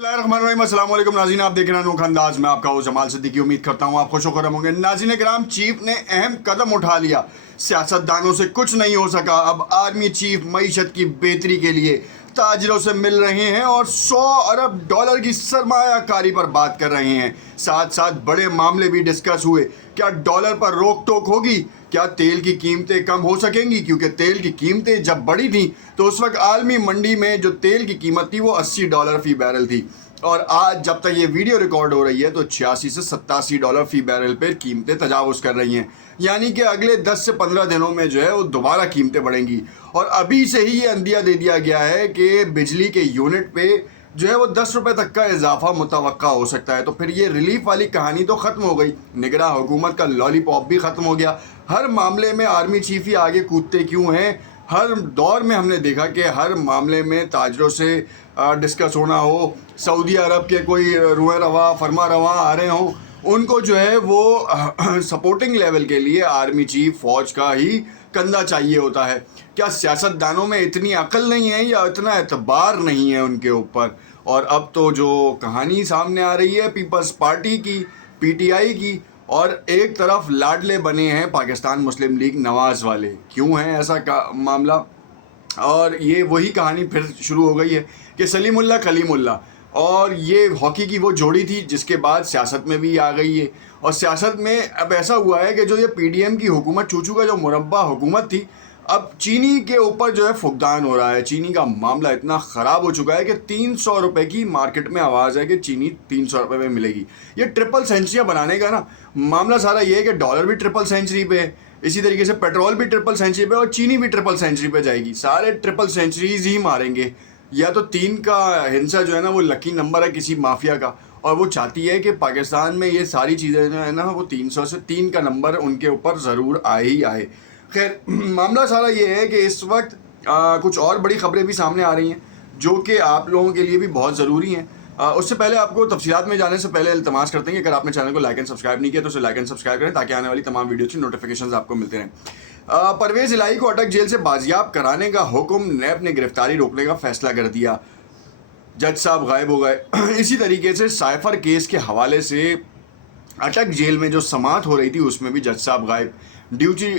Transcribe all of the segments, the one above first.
अस्सलाम वालेकुम नाज़रीन, आप देख रहे हैं अनोखा अंदाज में आपका हूं जमाल सिद्दीकी। उम्मीद करता हूं आप खुश होकर होंगे। नाज़रीन कराम, चीफ ने अहम कदम उठा लिया। सियासतदानों से कुछ नहीं हो सका। अब आर्मी चीफ मईशत की बेहतरी के लिए ताजरों से मिल रहे हैं और 100 अरब डॉलर की सरमायाकारी पर बात कर रहे हैं। साथ साथ बड़े मामले भी डिस्कस हुए। क्या डॉलर पर रोक टोक होगी? क्या तेल की कीमतें कम हो सकेंगी? क्योंकि तेल की कीमतें जब बढ़ी थी तो उस वक्त आलमी मंडी में जो तेल की कीमत थी वो $80 फी बैरल थी, और आज जब तक ये वीडियो रिकॉर्ड हो रही है तो 86 से $87 फी बैरल पर कीमतें तजावुज़ कर रही हैं। यानी कि अगले 10 से 15 दिनों में जो है वो दोबारा कीमतें बढ़ेंगी। और अभी से ही ये अंदिया दे दिया गया है कि बिजली के यूनिट पे जो है वो 10 रुपये तक का इजाफा मुतवक्का हो सकता है। तो फिर ये रिलीफ वाली कहानी तो ख़त्म हो गई, निगरां हुकूमत का लॉलीपॉप भी ख़त्म हो गया। हर मामले में आर्मी चीफ ही आगे कूदते क्यों हैं? हर दौर में हमने देखा कि हर मामले में ताजरों से डिस्कस होना हो, सऊदी अरब के कोई रुए रवा फरमा रवा आ रहे हों, उनको जो है वो सपोर्टिंग लेवल के लिए आर्मी चीफ फ़ौज का ही कंधा चाहिए होता है। क्या सियासतदानों में इतनी अकल नहीं है या इतना एतबार नहीं है उनके ऊपर? और अब तो जो कहानी सामने आ रही है पीपल्स पार्टी की, पीटीआई की, और एक तरफ लाडले बने हैं पाकिस्तान मुस्लिम लीग नवाज़ वाले। क्यों है ऐसा का मामला? और ये वही कहानी फिर शुरू हो गई है कि सलीमुल्लाह कलीमुल्लाह, और ये हॉकी की वो जोड़ी थी जिसके बाद सियासत में भी आ गई है। और सियासत में अब ऐसा हुआ है कि जो ये पीडीएम की हुकूमत, चूचू का जो मुरब्बा हुकूमत थी, अब चीनी के ऊपर जो है फुकदान हो रहा है। चीनी का मामला इतना ख़राब हो चुका है कि 300 रुपये की मार्केट में आवाज़ है कि चीनी 300 रुपये में मिलेगी। ये ट्रिपल सेंचुरियाँ बनाने का ना मामला सारा ये है कि डॉलर भी ट्रिपल सेंचुरी पे है, इसी तरीके से पेट्रोल भी ट्रिपल सेंचुरी पे और चीनी भी ट्रिपल सेंचुरी पे जाएगी। सारे ट्रिपल सेंचुरीज ही मारेंगे। या तो 3 का हिस्सा जो है ना वो लकी नंबर है किसी माफिया का, और वो चाहती है कि पाकिस्तान में ये सारी चीज़ें जो है ना वो 300 से 3 का नंबर उनके ऊपर ज़रूर आए ही आए। खैर, मामला सारा ये है कि इस वक्त कुछ और बड़ी खबरें भी सामने आ रही हैं जो कि आप लोगों के लिए भी बहुत ज़रूरी हैं। उससे पहले आपको तफसीलात में जाने से पहले इल्तमास करते हैं कि अगर आपने चैनल को लाइक एंड सब्सक्राइब नहीं किया तो उसे लाइक एंड सब्सक्राइब करें ताकि आने वाली तमाम वीडियो की नोटिफिकेशंस आपको मिलते रहें। परवेज़ इलाही को अटक जेल से बाजियाब कराने का हुक्म, नैब ने गिरफ्तारी रोकने का फैसला कर दिया। जज साहब गायब हो गए। इसी तरीके से साइफर केस के हवाले से अटक जेल में जो समाअत हो रही थी उसमें भी जज साहब गायब। ड्यूटी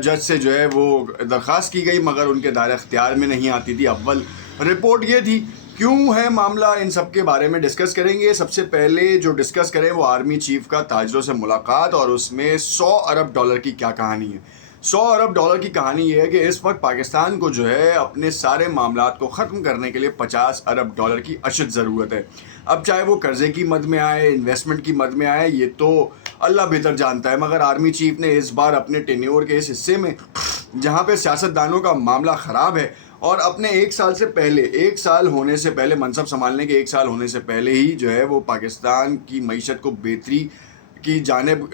जज से जो है वो दरख्वास्त की गई मगर उनके दायरे अख्तियार में नहीं आती थी। अव्वल रिपोर्ट ये थी। क्यों है मामला, इन सब के बारे में डिस्कस करेंगे। सबसे पहले जो डिस्कस करें वो आर्मी चीफ का ताजरों से मुलाकात और उसमें 100 अरब डॉलर की क्या कहानी है। 100 अरब डॉलर की कहानी ये है कि इस वक्त पाकिस्तान को जो है अपने सारे मामलात को ख़त्म करने के लिए 50 अरब डॉलर की अशद ज़रूरत है। अब चाहे वो कर्ज़े की मद में आए, इन्वेस्टमेंट की मद में आए, ये तो अल्लाह बेहतर जानता है। मगर आर्मी चीफ ने इस बार अपने टेन्योर के इस हिस्से में जहाँ पे सियासतदानों का मामला ख़राब है और अपने 1 साल से पहले, 1 साल होने से पहले, मनसब संभालने के 1 साल होने से पहले ही जो है वो पाकिस्तान की मईशत को बेहतरी की जानिब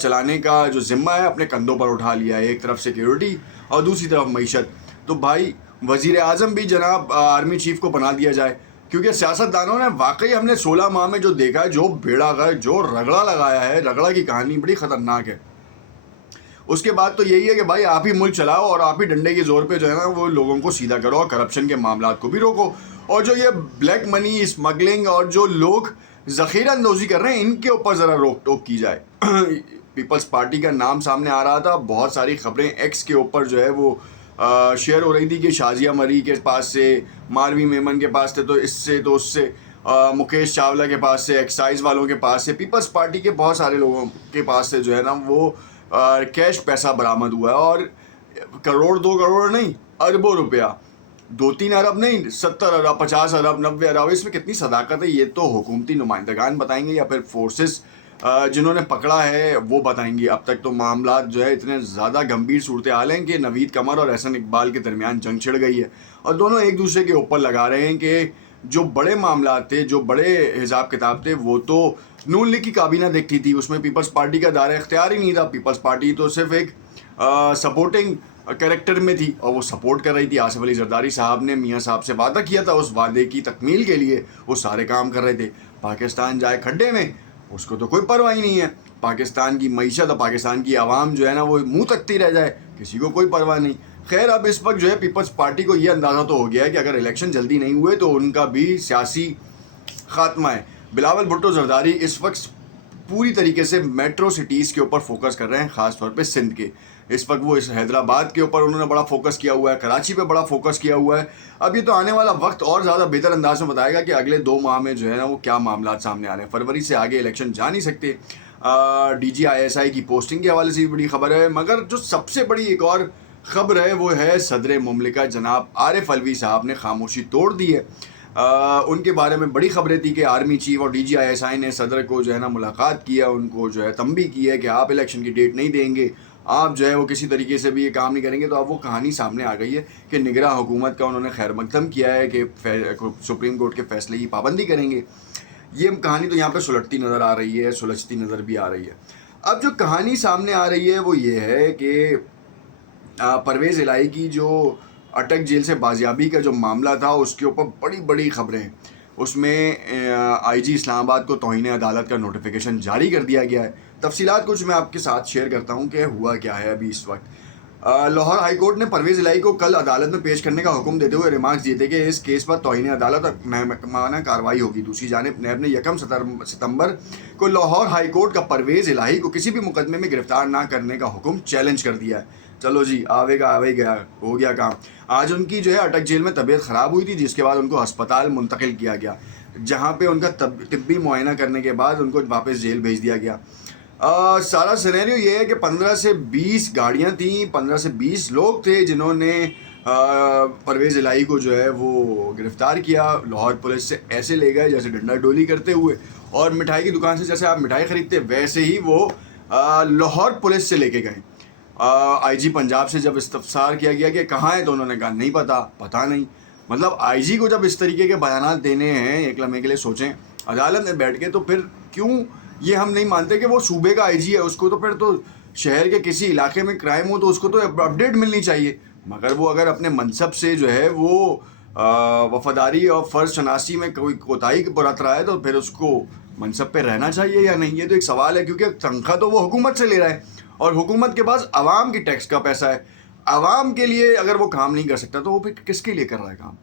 चलाने का जो ज़िम्मा है अपने कंधों पर उठा लिया है। एक तरफ सिक्योरिटी और दूसरी तरफ मईशत। तो भाई वज़ीर आज़म भी जनाब आर्मी चीफ को बना दिया जाए, क्योंकि सियासतदानों ने वाकई हमने 16 माह में जो देखा है, जो बेड़ा गर्क, जो रगड़ा लगाया है, रगड़ा की कहानी बड़ी ख़तरनाक है। उसके बाद तो यही है कि भाई आप ही मुल्क चलाओ और आप ही डंडे के ज़ोर पे जो है ना वो लोगों को सीधा करो और करप्शन के मामलात को भी रोको। और जो ये ब्लैक मनी स्मगलिंग और जो लोग ज़ख़ीरा अंदोज़ी कर रहे हैं इनके ऊपर ज़रा रोक टोक की जाए। पीपल्स पार्टी का नाम सामने आ रहा था, बहुत सारी ख़बरें एक्स के ऊपर जो है वो शेयर हो रही थी कि शाजिया मरी के पास से, मारवी मेमन के पास से, तो इससे तो उससे, मुकेश चावला के पास से, एक्साइज वालों के पास से, पीपल्स पार्टी के बहुत सारे लोगों के पास से जो है ना वो कैश पैसा बरामद हुआ है। और करोड़ 2 करोड़ नहीं, अरबों रुपया, 2-3 अरब नहीं, 70 अरब, 50 अरब, 90 अरब। इसमें कितनी सदाकत है ये तो हुकूमती नुमाइंदगान बताएंगे या फिर फोर्सेस जिन्होंने पकड़ा है वो बताएंगे। अब तक तो मामला जो है इतने ज़्यादा गंभीर सूरत हाल हैं कि नवीद कमर और एहसन इकबाल के दरमियान जंग छिड़ गई है और दोनों एक दूसरे के ऊपर लगा रहे हैं कि जो बड़े मामला थे, जो बड़े हिसाब किताब थे, वो तो नून लीग की काबीना देखती थी, उसमें पीपल्स पार्टी का दायरा इख्तियार ही नहीं था। पीपल्स पार्टी तो सिर्फ एक सपोर्टिंग कैरेक्टर में थी और वो सपोर्ट कर रही थी। आसिफ अली जरदारी साहब ने मियाँ साहब से वादा किया था, उस वादे की तकमील के लिए वो सारे काम कर रहे थे। पाकिस्तान जाए खड्डे में उसको तो कोई परवाह ही नहीं है। पाकिस्तान की मईशत और पाकिस्तान की आवाम जो है ना वो मुँह तकती रह जाए, किसी को कोई परवाह नहीं। खैर, अब इस वक्त जो है पीपल्स पार्टी को ये अंदाज़ा तो हो गया है कि अगर इलेक्शन जल्दी नहीं हुए तो उनका भी सियासी खात्मा है। बिलावल भुट्टो जरदारी इस वक्त पूरी तरीके से मेट्रो सिटीज़ के ऊपर फोकस कर रहे हैं, ख़ास तौर पे सिंध के। इस वक्त वो इस हैदराबाद के ऊपर उन्होंने बड़ा फोकस किया हुआ है, कराची पे बड़ा फोकस किया हुआ है। अब ये तो आने वाला वक्त और ज़्यादा बेहतर अंदाज में बताएगा कि अगले 2 माह में जो है ना वो क्या मामला सामने आ रहे हैं। फरवरी से आगे इलेक्शन जा नहीं सकते। DGISI की पोस्टिंग के हवाले से भी बड़ी खबर है, मगर जो सबसे बड़ी एक और ख़बर है वो है सदर मुमलिकत जनाब आरिफ अलवी साहब ने खामोशी तोड़ दी है। उनके बारे में बड़ी खबरें थी कि आर्मी चीफ और DGISI ने सदर को जो है ना मुलाकात किया, उनको जो है तंबीह की है कि आप इलेक्शन की डेट नहीं देंगे, आप जो है वो किसी तरीके से भी ये काम नहीं करेंगे। तो अब वो कहानी सामने आ गई है कि निगरां हुकूमत का उन्होंने खैर मकदम किया है कि सुप्रीम कोर्ट के फैसले की पाबंदी करेंगे। ये कहानी तो यहाँ पे सुलझती नज़र आ रही है, सुलझती नज़र भी आ रही है। अब जो कहानी सामने आ रही है वो ये है कि परवेज़ इलाही की जो अटक जेल से बाजियाबी का जो मामला था उसके ऊपर बड़ी बड़ी खबरें हैं। उसमें IG इस्लामाबाद को तौहीन अदालत का नोटिफिकेशन जारी कर दिया गया है। तफसीलात कुछ मैं आपके साथ शेयर करता हूँ कि हुआ क्या है अभी इस वक्त। लाहौर हाई कोर्ट ने परवेज़ इलाही को कल अदालत में पेश करने का हुक्म देते हुए रिमार्क्स दिए थे कि इस केस पर तौहीन अदालत और महकमाना कार्रवाई होगी। दूसरी जानिब नैब ने 1 सितंबर को लाहौर हाई कोर्ट का परवेज़ इलाही को किसी भी मुकदमे में गिरफ्तार ना करने का हुक्म चैलेंज कर दिया है। चलो जी, आवेगा आवे गया, हो गया काम। आज उनकी जो है अटक जेल में तबीयत ख़राब हुई थी, जिसके बाद उनको अस्पताल मुंतकिल किया गया, जहाँ पे उनका तिब्बी मुआयना करने के बाद उनको वापस जेल भेज दिया गया। सारा सिनेरियो ये है कि 15 से 20 गाड़ियाँ थीं, 15 से 20 लोग थे जिन्होंने परवेज़ इलाही को जो है वो गिरफ़्तार किया। लाहौर पुलिस से ऐसे ले गए जैसे डंडा डोली करते हुए, और मिठाई की दुकान से जैसे आप मिठाई ख़रीदते वैसे ही वो लाहौर पुलिस से लेके गए। IG पंजाब से जब इस्तफसार किया गया कि कहाँ है, तो उन्होंने कहा नहीं पता नहीं। मतलब IG को जब इस तरीके के बयानात देने हैं, एक लम्हे के लिए सोचें अदालत में बैठ के, तो फिर क्यों ये हम नहीं मानते कि वो सूबे का IG है, उसको तो फिर तो शहर के किसी इलाके में क्राइम हो तो उसको तो अपडेट मिलनी चाहिए। मगर वो अगर अपने मनसब से जो है वो वफादारी और फ़र्ज शनासी में कोई कोताही बरत रहा है तो फिर उसको मनसब पे रहना चाहिए या नहीं, ये तो एक सवाल है। क्योंकि तनख्वाह तो वो हुकूमत से ले रहा है और हुकूमत के पास आवाम की टैक्स का पैसा है। आवाम के लिए अगर वो काम नहीं कर सकता तो वो फिर किसके लिए कर रहा है काम?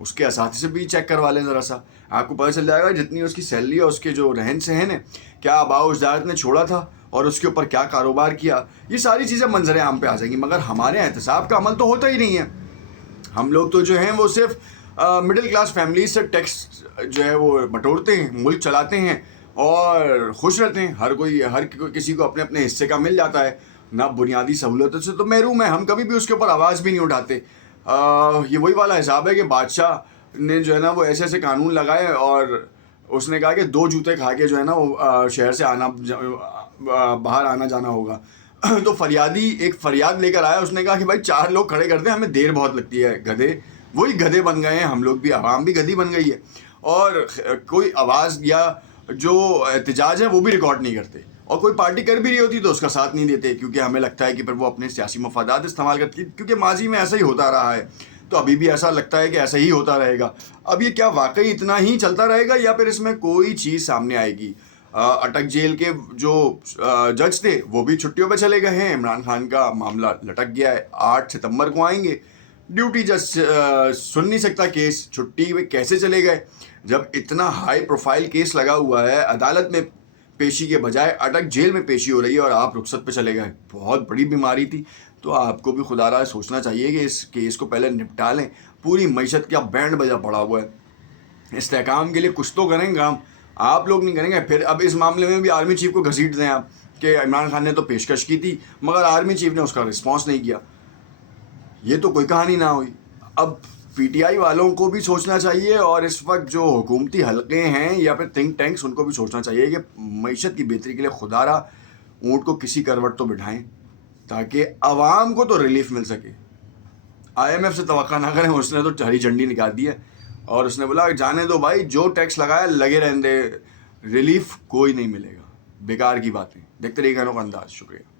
उसके असातिज़े से भी चेक करवा लें ज़रा सा, आपको पता चल जाएगा जितनी उसकी सैलरी और उसके जो रहन सहन है, क्या आबाओ अजदाद ने छोड़ा था और उसके ऊपर क्या कारोबार किया, ये सारी चीज़ें मंजर आम पे आ जाएंगी। मगर हमारे एहतसाब का अमल तो होता ही नहीं है। हम लोग तो जो हैं वो सिर्फ मिडिल क्लास फैमिली से टैक्स जो है वो बटोरते हैं, मुल्क चलाते हैं और खुश रहते हैं। हर किसी को अपने अपने हिस्से का मिल जाता है ना। बुनियादी सहूलतों से तो महरूम है, हम कभी भी उसके ऊपर आवाज़ भी नहीं उठाते। ये वही वाला हिसाब है कि बादशाह ने जो है ना वो ऐसे ऐसे कानून लगाए और उसने कहा कि 2 जूते खा के जो है ना वो शहर से बाहर आना जाना होगा। तो फरियादी एक फरियाद लेकर आया, उसने कहा कि भाई 4 लोग खड़े कर दें, हमें देर बहुत लगती है। गधे वही गधे बन गए हैं, हम लोग भी, आवाम भी गधी बन गई है और कोई आवाज़ या जो एहतजाज है वो भी रिकॉर्ड नहीं करते। और कोई पार्टी कर भी रही होती तो उसका साथ नहीं देते, क्योंकि हमें लगता है कि फिर वो अपने सियासी मफादात इस्तेमाल करती है। क्योंकि माजी में ऐसा ही होता रहा है तो अभी भी ऐसा लगता है कि ऐसा ही होता रहेगा। अब ये क्या वाकई इतना ही चलता रहेगा या फिर इसमें कोई चीज़ सामने आएगी? अटक जेल के जो जज थे वो भी छुट्टियों पे चले गए हैं। इमरान खान का मामला लटक गया है, 8 सितंबर को आएंगे। ड्यूटी जज सुन नहीं सकता केस, छुट्टी में कैसे चले गए? जब इतना हाई प्रोफाइल केस लगा हुआ है, अदालत में पेशी के बजाय अटक जेल में पेशी हो रही है और आप रुखसत पे चले गए। बहुत बड़ी बीमारी थी, तो आपको भी खुदारा सोचना चाहिए कि इस केस को पहले निपटा लें। पूरी मईशत का बैंड बजा पड़ा हुआ है, इस्तेहकाम के लिए कुछ तो करेंगे आप लोग नहीं करेंगे। फिर अब इस मामले में भी आर्मी चीफ को घसीट दें आप कि इमरान खान ने तो पेशकश की थी मगर आर्मी चीफ ने उसका रिस्पॉन्स नहीं किया। ये तो कोई कहानी ना हुई। अब PTI वालों को भी सोचना चाहिए और इस वक्त जो हुकूमती हलके हैं या फिर थिंक टैंक्स, उनको भी सोचना चाहिए कि मईशत की बेहतरी के लिए खुदारा ऊँट को किसी करवट तो बिठाएं ताकि आवाम को तो रिलीफ मिल सके। IMF से तवक्का ना करें, उसने तो हरी झंडी निकाल दी है और उसने बोला जाने दो भाई, जो टैक्स लगाया लगे रहने दे, रिलीफ कोई नहीं मिलेगा। बेकार की बातें। देखते रहिएगा लोग अंदाज। शुक्रिया।